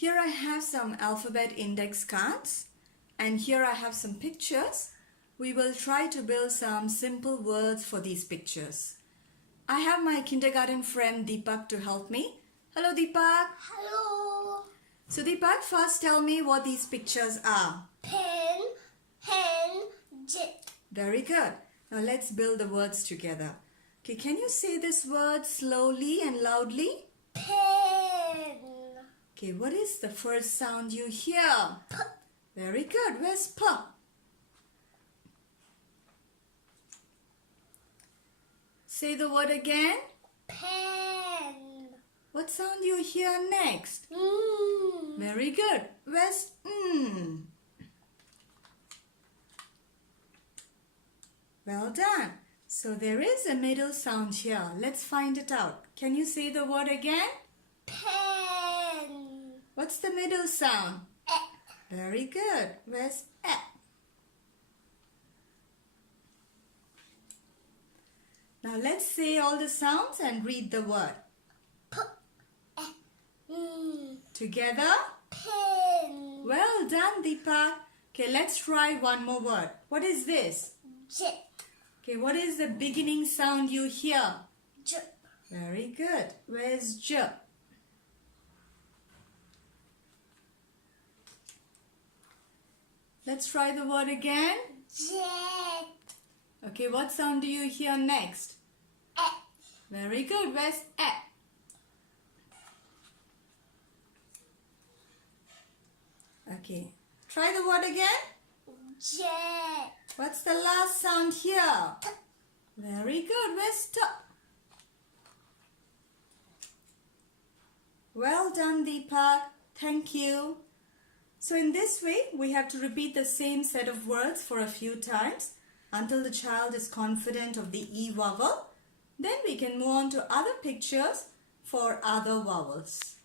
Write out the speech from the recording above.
Here I have some alphabet index cards and here I have some pictures. We will try to build some simple words for these pictures. I have my kindergarten friend Deepak to help me. Hello Deepak. Hello. So Deepak, first tell me what these pictures are. Pen, hen, jet. Very good. Now let's build the words together. Okay, can you say this word slowly and loudly? Pen. Okay, what is the first sound you hear? P. Very good. Where's P? Say the word again. Pen. What sound you hear next? Mm. Very good. Where's mm? Well done. So there is a middle sound here. Let's find it out. Can you say the word again? Pen. What's the middle sound? E. Very good. Where's E? Now let's say all the sounds and read the word. P. E. Mm. Together? Pen. Well done, Deepak. Okay, let's try one more word. What is this? Jet. Okay, what is the beginning sound you hear? J. Very good. Where's J? Let's try the word again. Jet. Okay, what sound do you hear next? E. Very good. Where's E? Okay, try the word again. Jet. What's the last sound here? Very good. Where's T? Well done, Deepak. Thank you. So in this way, we have to repeat the same set of words for a few times until the child is confident of the E vowel. Then we can move on to other pictures for other vowels.